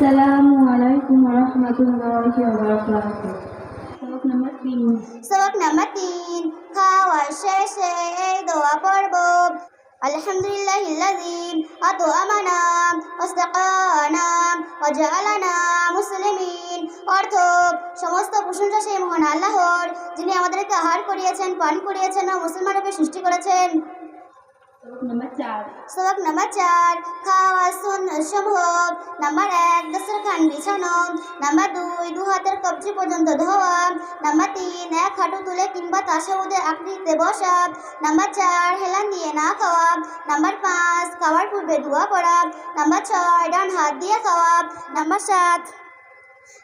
আসসালামু আলাইকুম রহমতুল্লাহি সবক নাম্বার তিন। সবক নাম্বার তিন খাওয়ার শেষে এই দোয়া পড়ব। আলহামদুলিল্লাহ ইল্লাযী আতআমানা ওয়াসতাকানা ওয়াজআলানা মুসলিমিন। অর্থ সমস্ত প্রশংসা সেই মহান আল্লাহর যিনি আমাদেরকে আহার করিয়েছেন পান করিয়েছেন ও মুসলমানকে সৃষ্টি করেছেন। সবক নাম্বার চার। সবক নাম্বার চার খাওয়া সমূহ নাম্বার এক দস্তরখান বিছানো নাম্বার দুই, দু হাতের কবজি পর্যন্ত ধোয়া নাম্বার তিন, এক হাঁটু তুলে কিংবা তাসাউদের আকৃতিতে বসা নাম্বার চার, হেলান দিয়ে না খাওয়া নাম্বার পাঁচ, খাওয়ার পূর্বে ধোয়া পড়া নাম্বার ছয়, ডান হাত দিয়ে খাওয়া নাম্বার সাত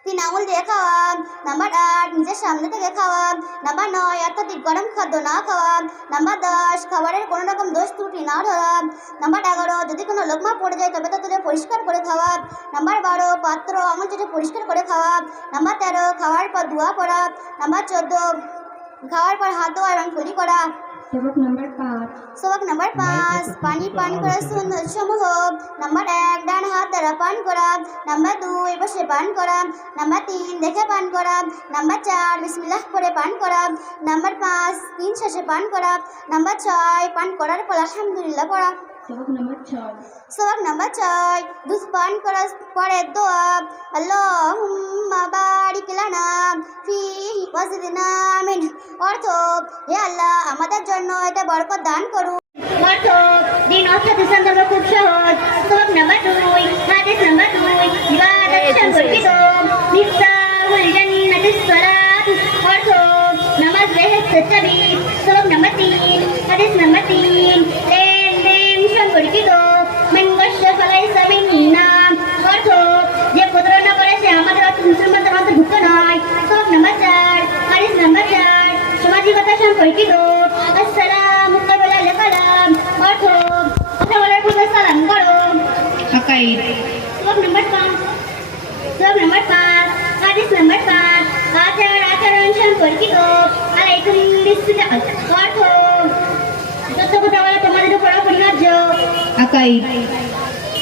তিন আঙুল দিয়ে খাওয়া নাম্বার আট, নিজের সামনে থেকে খাওয়া নাম্বার নয় অত্যাধিক গরম খাদ্য না খাওয়া নাম্বার দশ, খাবারের কোনো রকম দোষ ত্রুটি না ধরা নাম্বার এগারো, যদি কোনো লোকমা পড়ে যায় তবে তা তুলে পরিষ্কার করে খাওয়া নাম্বার বারো, পাত্র আঙুল চেটে পরিষ্কার করে খাওয়া নাম্বার তেরো, খাওয়ার পর ধোয়া পড়া। নাম্বার চোদ্দ, খাওয়ার পর হাত ধোয়া এবং করা সবক নাম্বার পাঁচ। সবক নাম্বার পাঁচ। পানি পান করা সুন্দর সমূহ নাম্বার এক ডান হাত দ্বারা পান করা। নাম্বার দুই বসে পান করা। নাম্বার তিন দেখে পান করা। নাম্বার চার বিসমিল্লাহ করে পান করা। নাম্বার পাঁচ তিন শেষে পান করা। নাম্বার ছয় পান করার পর আলহামদুলিল্লাহ পড়া। সবক নাম্বার ছয় সবক নাম্বার ছয় দুধ পান করার পরে দোয়া আল্লাহুম্মা বারিক লানা ফিহি ওয়াজিদনা মিন অর্থ হে আল্লাহ আমাদের জন্য এতে বরকত দান করুন অর্থ দিন অর্থাৎ সন্দর্ভ খুব সহজ সবক নাম্বার দুই হাদিস নাম্বার দুই ইবাদত সম্পর্কিত মিফতাহুল জান্নাতিস সালাত অর্থ নামাজ বেহেশতের চাবি সবক নাম্বার তিন হাদিস নাম্বার তিন লেনদেন সম্পর্কিত মান গাশা ফালাইসা মিন্না অর্থ যে প্রতারণা করে সে আমাদের অর্থ মুসলমানদের অন্তর্ভুক্ত নয় সবক নাম্বার চার হাদিস নাম্বার চার সামাজিকতা সম্পর্কিত আসসালামু কাবলা কালাম অর্থ কথা বলার পূর্বে সালাম করো আকাইদ সবক নাম্বার পাঁচ সবক নাম্বার পাঁচ হাদিস নাম্বার পাঁচ আচার আচরণ সম্পর্কিত আলাইকুম বিসমিল্লাহ অর্থ সত্য কথা বলা তোমাদের উপর অপরিহার্য আকাইদ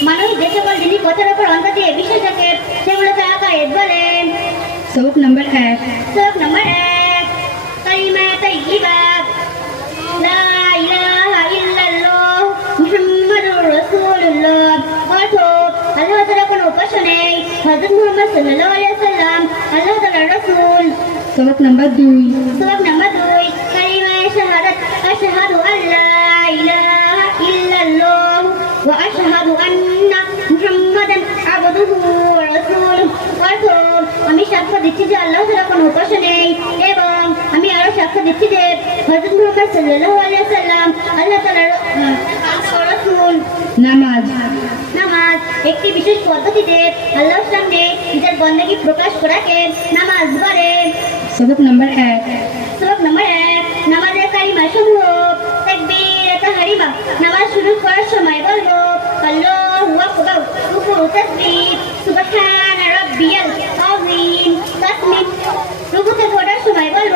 মানুষ যে সকল যিনি কথার উপর অন্তর দিয়ে বিশ্বাস রাখে সেগুলোকে আকায়েদ বলেন সবক নাম্বার এক সবক নাম্বার এক কালিমা তাইয়িবা লা ইলাহা ইল্লাল্লাহ মুহাম্মাদুর রাসূলুল্লাহ অর্থ আল্লাহ তাআলা কোনো উপাস্য নেই হযরত মুহাম্মদ সাল্লাল্লাহু আলাইহি ওয়াসাল্লাম আল্লাহ তাআলার রাসূল সবক নাম্বার দুই সবক নাম্বার দুই কালিমা শাহাদাত আশহাদু আল্লা ইলাহা ইল্লাল্লাহ ওয়া আশহাদু আন্না মুহাম্মাদান আবদুহু ওয়া রাসূলুহু অর্থ আমি সাক্ষ্য দিচ্ছি যে আল্লাহ ছাড়া কোনো উপাস্য নেই। সাক্ষ্য দিচ্ছি যে হযরত মুহাম্মদ সাল্লাল্লাহু আলাইহি ওয়াসাল্লাম আল্লাহ তাআলার রাসূল নামাজ নামাজ একটি বিশেষ পদ্ধতিতে আল্লাহর সামনে নিজের বন্দেগী প্রকাশ করাকে নামাজ বলে সবক নাম্বার এক। সবক নাম্বার এক নামাজের কালিমা সমূহ তাকবীর তাহরিমা নামাজ শুরু করার সময় বলব আল্লাহু আকবার রুকু তাসবিহ সুবহান রাব্বিয়াল আযীম তাসমিদ রুকুতে পড়ার সময় বলব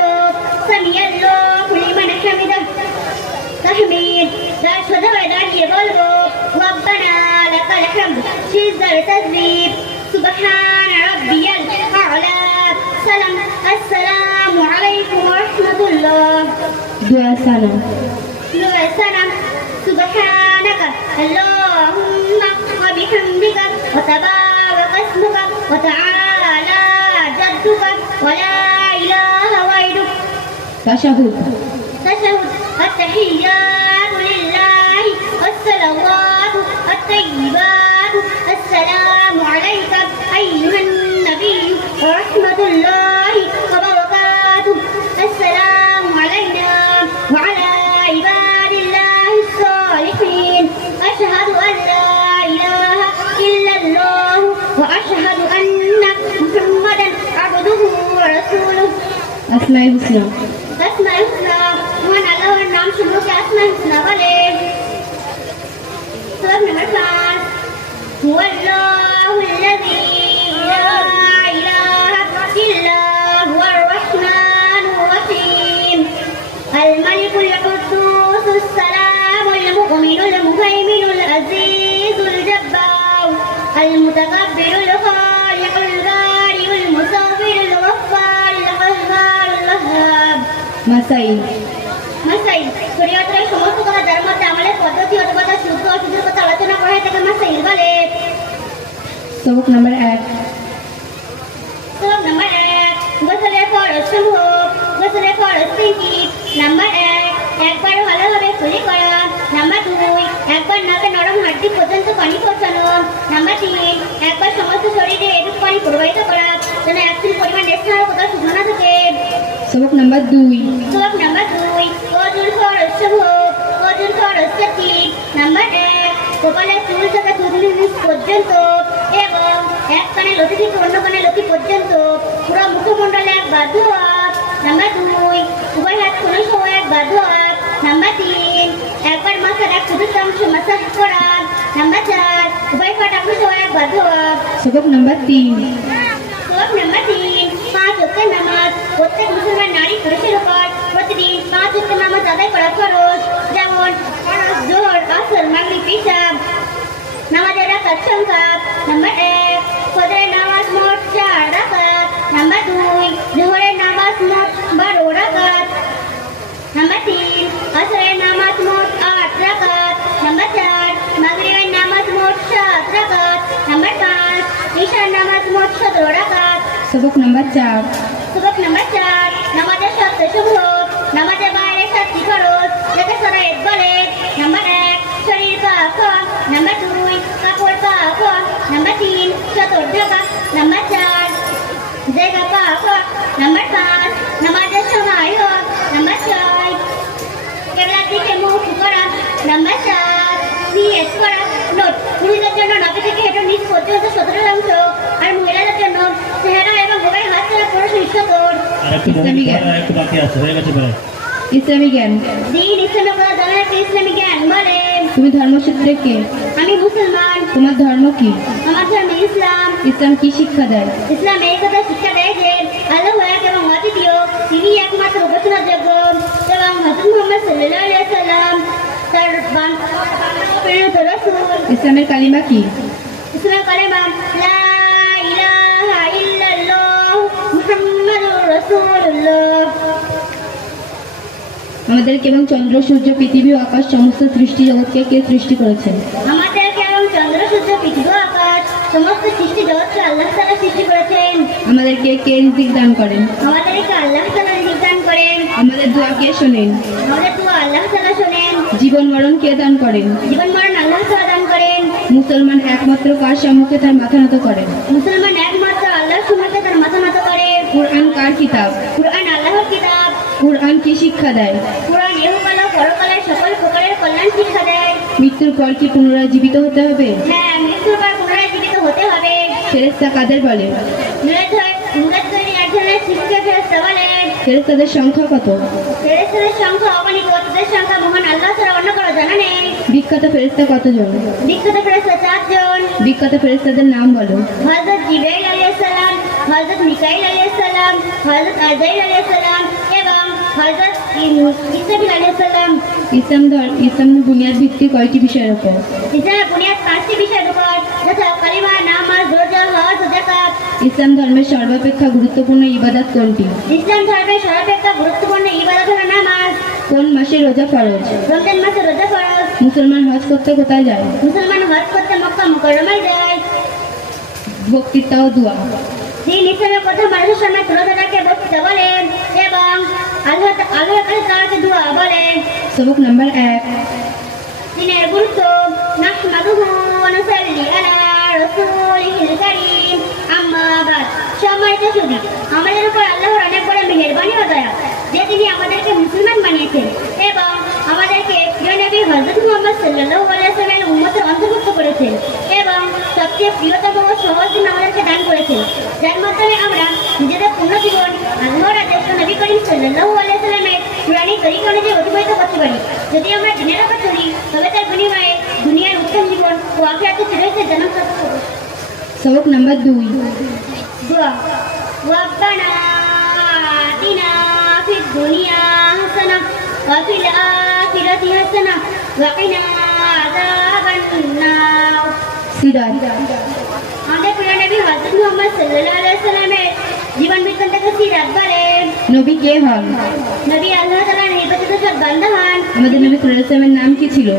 سبحان ربي الأعلى السلام عليكم ورحمة الله دعاء سلام دعاء سلام سبحانك اللهم وبحمدك وتبارك اسمك وتعالى جدك ولا إله غيرك تشهد تشهد التحيات اسمع الحسنى اسمع الحسنى ومن علوه النعم شملك اسمع الحسنى غليل سورة نمبر 5 هو الله الذي لا إله إلا هو الرحمن الرحيم. الملك القدوس السلام المؤمن المهيمن العزيز الجبار المتكبر মাসাইল মাসাইল শরীয়তের সমস্ত কথা যার মধ্যে আমলের পদ্ধতি অথবা তার শুদ্ধ অশুদ্ধের কথা আলোচনা করা হয় তাকে মাসাইল বলে। সবক নাম্বার এক। সবক নাম্বার এক গোসলের ফরজ সমূহ গোসলের ফরজ তিনটি। নাম্বার এক একবার ভালোভাবে কুলি করা। নাম্বার দুই একবার নাকে নরম হাড্ডি পর্যন্ত পানি পৌঁছানো। নাম্বার তিন একবার সমস্ত শরীরে এরূপ পানি প্রবাহিত করা। যেন এক তিন পরিমাণ রেস্ট আর কোথাও শুকনো না থাকে সবক নাম্বার দুই। সবক নাম্বার দুই অজুর ফরজ সমূহ অজুর ফরজ চারটি নাম্বার এক চুল থেকে দুদিন পর্যন্ত এবং এক কানে লতি থেকে অন্য কানে লতি পর্যন্ত পুরো মুখমণ্ডলে একবার ধোয়া নাম্বার দুই উভয় হাত কোনো সময় একবার ধোয়া নাম্বার তিন একবার মাথার এক চতুর্থাংশ মাসাজ করা নাম্বার চার উভয় পাট আপনার সময় একবার ধোয়া সবক নাম্বার তিন। সবক নাম্বার তিন। ওয়াক্তের নামাজ, প্রত্যেক মুসলমান নারী পুরুষের উপর প্রতিদিন পাঁচ ওয়াক্তের নামাজ আদায় করা ফরজ। যেমন ফরজ জোহর আসর মাগরিব ইশা নামাজের রাকাত সংখ্যা নাম্বার এক, ফজরের নামাজ মোট চার রাকাত। নাম্বার দুই, জোহরের নামাজ মোট বারো রাকাত। নাম্বার তিন আসরের নামাজ মোট আট রাকাত নাম্বার চার মাগরিবের নামাজ মোট সাত রাকাত নাম্বার পাঁচ ঈশার নামাজ মোট সতেরো রাকাত সবক নাম্বার চার সবক নাম্বার চার নামাজের শর্ত সমূহ নামাজের বাইরে সাতটি খরচ যাকে সরাইত বলে নাম্বার এক শরীর পাক হওয়া নাম্বার দুই কাপড় পাক হওয়া নাম্বার তিন সতর ঢাকা নাম্বার চার জায়গা পাক হওয়া নাম্বার পাঁচ নামাজের সময় হওয়া নাম্বার ছয় কেবলার দিকে মুখ করা নাম্বার সাত নিয়ত করা নোট পুরুষদের জন্য নাভি থেকে হেঁটে নিচ পর্যন্ত সতেরো অংশ আর মহিলাদের জন্য চেহারা এবং গোড়ায় হাত ছাড়া পুরো শীর্ষকর আর ইসলামী জ্ঞান। ইসলামী জ্ঞান। দিন ইসলামে বলা ইসলামী জ্ঞান। বলে তুমি ধর্মসূত্রে কে? আমি মুসলমান। তোমার ধর্ম কি? আমার ধর্ম ইসলাম। ইসলাম কি শিক্ষা দেয়? ইসলাম এই কথা শিক্ষা দেয় যে আল্লাহ এবং অদ্বিতীয় তিনি একমাত্র উপাসনাযোগ্য। এবং হজরত মুহাম্মদ সাল্লাল্লাহু আলাইহি সাল্লাম তার বান- প্রেরিত রাসূল ইসলামের কালিমা কি? ইসলাম কালেমা লা ইলাহা ইল্লাল্লাহ মুহাম্মাদুর রাসূলুল্লাহ। আমাদেরকে এবং চন্দ্র সূর্য পৃথিবী ও আকাশ সমস্ত সৃষ্টি জগৎকে কে সৃষ্টি করেছেন আমাদেরকে এবং চন্দ্র সূর্য পৃথিবী ও আকাশ সমস্ত সৃষ্টি জগৎকে আল্লাহ তাআলা সৃষ্টি করেছেন। আমাদেরকে কে রিজিক দান করেন? আমাদেরকে আল্লাহ তাআলা রিজিক দান করেন। আমাদের দোয়া কে শোনেন? আমাদের তো আল্লাহ তাআলা শোনেন। জীবন মরণ কে দান করেন? জীবন মরণ আল্লাহ দান করেন। মুসলমান একমাত্র কার সম্মুখে তার মাথা নত করেন মুসলমান একমাত্র আল্লাহর সম্মুখে তার মাথা নত করে। কোরআন কার কিতাব? কুরআন আল্লাহর কিতাব। কোরআন কি শিক্ষা দেয়? কুরআন ইহকাল ও পরকালের সকল প্রকারের কল্যাণ শিক্ষা দেয়। মৃত্যুর পর কি পুনরায় জীবিত হতে হবে? হ্যাঁ মৃত্যুর পর পুনরায় জীবিত হতে হবে। ফেরেস্তা কাদের বলে? ফেরস্তা সংখ্যা কত? ফেরেস্তাদের সংখ্যা অগণিত সংখ্যা মহান আল্লাহ ছাড়া অন্য কারও জানা নেই। বিখ্যাত কতজন? বিখ্যাত চারজন। বিখ্যাত নাম বলো। হযরত জিবরাইল আলাইহিস সালাম হযরত মিকাইল আলাইহিস সালাম হযরত আজাইল আলাইহিস সালাম এবং হযরত ইসরাফিল আলাইহিস সালাম। ইসলাম ধর ইসলাম বুনিয়াদ ভিত্তিক কয়টি বিষয়ের উপর? ইসলামের বুনিয়াদ পাঁচটি বিষয়ের উপর। যথা কালিমা নামাজ রোজা হজ যাকাত। ইসলাম ধর্মের সর্বাপেক্ষা গুরুত্বপূর্ণ ইবাদত কোনটি? ইসলাম ধর্মের সর্বাপেক্ষা গুরুত্বপূর্ণ ইবাদত হলো নামাজ। কোন মাসে রোজা ফরজ? রমজান মাসে রোজা ফরজ। মুসলমান হজ করতে কোথায় যায়? মুসলমান হজ করতে মক্কা মুকাররমায় যায়। বক্তৃতা ও দোয়া। দিন ইসলামের প্রথম মানুষের সামনে তুলে ধরাকে বক্তৃতা বলেন এবং আল্লাহ আল্লাহর কাছে তাকে দোয়া বলেন। সবক নাম্বার এক। দিনের গুরুত্ব নাহমাদুহু ওয়া নুসাল্লি আলা রাসূলিহিল কারীম। আম্মা বাদ। সম্মানিত সুধী আমাদের উপর আল্লাহর অনেক বড় মেহেরবানি ও দয়া যে তিনি আমাদেরকে মুসলমান বানিয়েছেন এবং আমাদেরকে প্রিয় নবী হযরত মুহাম্মদ সাল্লাল্লাহু আলাইহি ওয়াসাল্লামের উম্মতের অন্তর্ভুক্ত করেছেন এবং সবচেয়ে প্রিয়তম ও সহজ দিন আমাদেরকে দান করেছেন যার মাধ্যমে আমরা নিজেদের পূর্ণ জীবন আল্লাহর আদেশ ও নবী করিম সাল্লাল্লাহু আলাইহি ওয়াসাল্লামের পুরানি তরিকা অনুযায়ী অতিবাহিত করতে পারি যদি আমরা দিনের আবার চলি তবে তার বিনিময়ে দুনিয়ার উত্তম জীবন ও আখিরাতে চিরস্থায়ী জনম প্রাপ্ত করব। সবক নাম্বার দুই দোয়া ربنا آتنا في الدنيا حسنة وفي الآخرة حسنة وقنا عذاب النار সিরাত আমাদের প্রিয় নবী হযরত মুহাম্মদ সাল্লাল্লাহু আলাইহি ওয়াসাল্লামের জীবন বৃত্তান্তকে সিরাত বলে নবী কে হন নবী আল্লাহ তাআলা নির্বাচিত সৎ বান্দা হন আমাদের নবী সাল্লাল্লাহু আলাইহি সাল্লামের নাম কি ছিল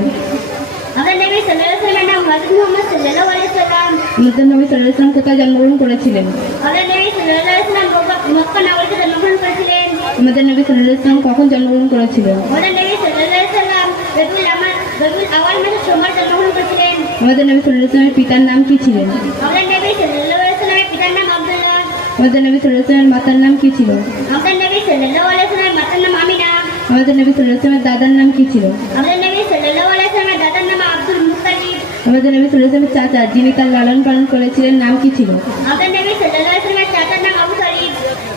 আমাদের নবী সাল্লাল্লাহু আলাইহি ওয়াসাল্লামের নাম হযরত মুহাম্মদ সাল্লাল্লাহু আলাইহি ওয়াসাল্লাম আমাদের নবী সাল্লাল্লাহু আলাইহি সাল্লাম কোথায় জন্মগ্রহণ করেছিলেন আমাদের নবী সাল্লাল্লাহু আলাইহি ওয়াসাল্লাম মক্কা নগরীতে জন্মগ্রহণ করেছিলেন আমাদের নবী সাল্লাম কখন জন্মগ্রহণ করেছিলেন আমাদের নবী সাল্লাল্লাহু আলাইহি ওয়াসাল্লাম রবিউল আওয়াল রবিউল আওয়াল মাসে সোমবার জন্মগ্রহণ করেছিলেন। আমাদের নবী সাল্লামের পিতার নাম কি ছিলেন আমাদের নবী সাল্লাল্লাহু আলাইহি ওয়াসাল্লামের পিতার নাম আব্দুল্লাহ। আমাদের নবী সাল্লাল্লাহু আলাইহি সাল্লামের মাতার নাম কি ছিল? আমাদের নবী সাল্লাল্লাহু আলাইহি ওয়াসাল্লামের মাতার নাম আমিনা। আমাদের নবী সাল্লামের দাদার নাম কি ছিল? আমাদের নবী সাল্লাল্লাহু আলাইহি ওয়াসাল্লামের দাদার নাম আব্দুল মুত্তালিব আমাদের নবী সাল্লাল্লাহু আলাইহি সাল্লামের চাচা যিনি তার লালন পালন করেছিলেন নাম কি ছিল? আমাদের নবী সাল্লাল্লাহু আলাইহি ওয়াসাল্লামের চাচার নাম আবু তালিব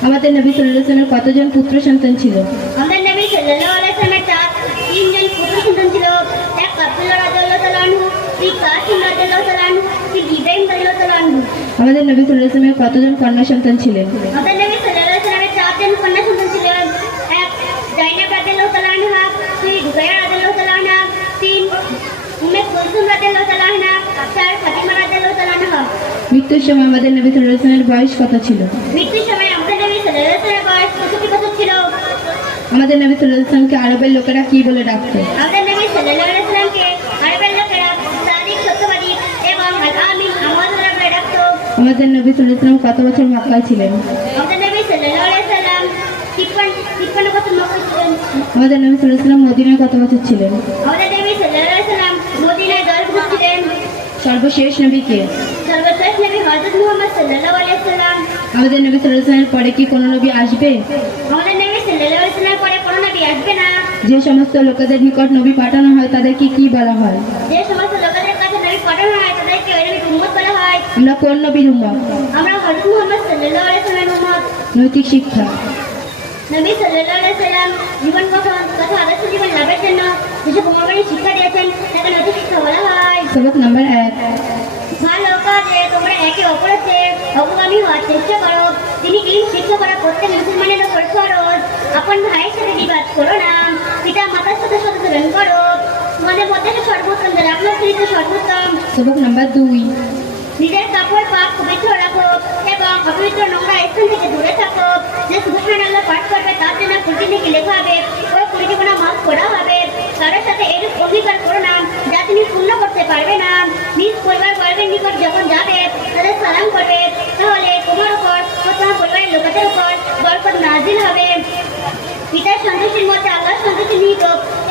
আমাদের নবী সাল্লামের কতজন পুত্র সন্তান ছিল? আমাদের নবী সাল্লাল্লাহু আলাইহি চার তিনজন পুত্র সন্তান ছিল। এক আব্দুল্লাহ কাসিম ইব্রাহিম আমাদের নবী সাল্লামের কতজন কন্যা সন্তান ছিলেন? আমাদের নবী চারজন কন্যা সন্তান ছিলেন। এক জাইনাব দুই তিন কুলসুম চার ফাতিমা মৃত্যুর সময় আমাদের নবী আলাইহি সাল্লামের বয়স কত ছিল? মৃত্যুর সময় আমাদের নবী সাল্লাল্লাহু আলাইহি ওয়াসাল্লামের বয়স 65 বছর ছিল আমাদের নবী সাল্লাল্লাহু আলাইহি সাল্লামকে আরবের লোকেরা কি বলে ডাকতো? আমাদের নবী সাল্লাল্লাহু আলাইহি ওয়াসাল্লামকে আরবের লোকেরা সাদিক সত্যবাদী এবং আল-আমিন আমাদের বলে ডাকতো। আমাদের নবী সাল্লাম কত বছর মক্কায় ছিলেন? আমাদের নবী সাল্লাল্লাহু আলাইহি ওয়াসাল্লাম 53 53 বছর মক্কায় ছিলেন। আমাদের নবী সাল্লাম মদিনায় কত বছর ছিলেন? আমাদের নবী মদিনায় দশ বছর ছিলেন। সর্বশেষ নবী কে? সর্বশেষ নবী হযরত মুহাম্মদ সাল্লাল্লাহু আলাইহি ওয়াসাল্লাম। আমাদের নবী সাল্লাল্লাহু আলাইহি পরে কি কোনো নবী আসবে? আমাদের নবী সাল্লাল্লাহু আলাইহি ওয়াসাল্লামের পরে কোনো নবী আসবে না। যে সমস্ত লোকেদের নিকট নবী পাঠানো হয় তাদেরকে কি বলা হয়? যে সমস্ত লোকেদের কাছে নবী পাঠানো হয় তাদেরকে ওই নবীকে উম্মত বলা হয়। আমরা কোন নবীর উম্মত? আমরা হযরত মুহাম্মদ সাল্লাল্লাহু আলাইহি ওয়াসাল্লামের উম্মত। নৈতিক শিক্ষা। নবী সাল্লাল্লাহু আলাইহি সাল্লাম জীবন গঠন তথা আদর্শ জীবন লাভের জন্য যেসব মহামারী শিক্ষা দিয়েছেন তাকে নৈতিক শিক্ষা বলা হয়। সবক নাম্বার এক। ভালো কাজে তোমরা একে অপরের চেয়ে অপগামী হওয়ার চেষ্টা করো তিনি দিন শিক্ষা করা প্রত্যেক মুসলমানের উপর ফরজ আপন ভাইয়ের সাথে বিবাদ করো না পিতা মাতার সাথে সচেতন করো তোমাদের মধ্যে সর্বোত্তম যারা আপনার স্ত্রীতে সর্বোত্তম সবক নাম্বার দুই। নিজের কাপড়, পাক, পবিত্র রাখো এবং অপবিত্র নোংরা স্থান থেকে দূরে থাকো। যে সুবহান আল্লাহ পাঠ করবে, তার জন্য কুটি থেকে লেখা হবে? ও কুড়িটি কোনো মাফ করা হবে? কারোর সাথে এরূপ অঙ্গীকার করো না। তিনি পূর্ণ করতে পারবে না। নিজ পরিবার বর্গের নিকট যখন যাবে তাদের সালাম করবে। তাহলে তোমার উপর ও তোমার পরিবারের লোকেদের উপর বরকত নাজিল হবে। পিতার সন্তুষ্টির মধ্যে আল্লাহর সন্তুষ্টি নিহিত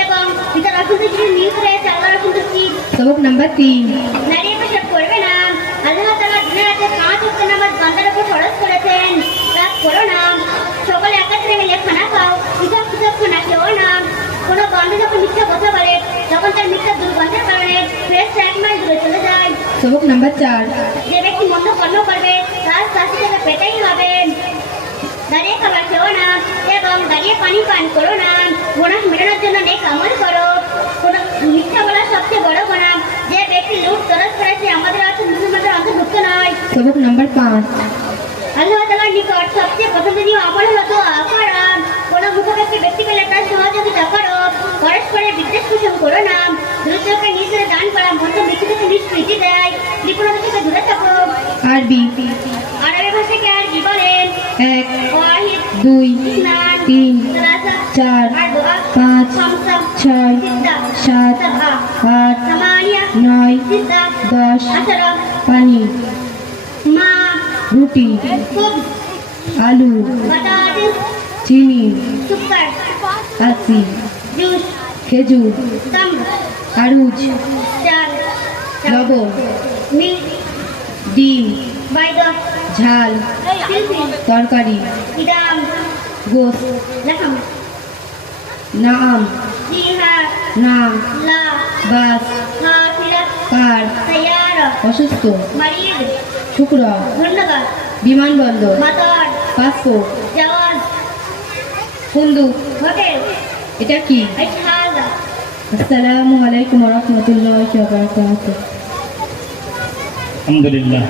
এবং পিতার অসন্তুষ্টি নিহিত রয়েছে আল্লাহর অসন্তুষ্টি। সবক নাম্বার তিন। নারী পোশাক করবে না। আল্লাহ তাআলা দিনের রাতে পাঁচ ওয়াক্ত নামাজ বান্দার উপর ফরজ করেছেন। রাত করো না। সকলে একত্রে মিলে খানা খাও। পৃথক পৃথক খানা খেও না। কোনো বন্ধু যখন মিথ্যা কথা তখন তার মিথ্যা দুর্গন্ধের কারণে ফ্রেশ এক মাইল দূরে চলে যায়। সবক নাম্বার চার। যে ব্যক্তি মন্দ কর্ম করবে তার শাস্তি তাকে পেতেই হবে। দাঁড়িয়ে খাবার খেও না এবং দাঁড়িয়ে পানি পান করো না। গুনাহ মেটানোর জন্য নেক আমল করো। কোনো মিথ্যা বলা সবচেয়ে বড় গুনাহ যে ব্যক্তি লুট তরস করেছে আমাদের অর্থ মুসলমানদের অন্তর্ভুক্ত নয়। সবক নাম্বার পাঁচ। আল্লাহ তাআলার নিকট সবচেয়ে পছন্দনীয় আমল হলো দোয়া করা। কোনো মুখোমুখি ব্যক্তি পেলে তার সহযোগিতা করো। পরস্পরের বিদ্বেষ পোষণ করো না। দুর্যোগকে নিজের দান করা মন্দ ব্যক্তি থেকে নিষ্কৃতি দেয়। বিপরীত থেকে দূরে থাকো। আরবি আরবি ভাষাকে আর কি বলেন। এক দুই তিন চার পাঁচ ছয় সাত আট নয় দশ পানি মা রুটি আলু চিনি আসি জুস খেজুর চাল লবণ মিট ডিম বাইদা ঝাল তরকারি ইদাম গোস লাহাম নাম না বাস কার অসুস্থ শুক্র ধন্যবাদ বিমানবন্দর পাসপোর্ট হোটেল اتاكي إيش السلام عليكم ورحمة الله وبركاته. الحمد لله.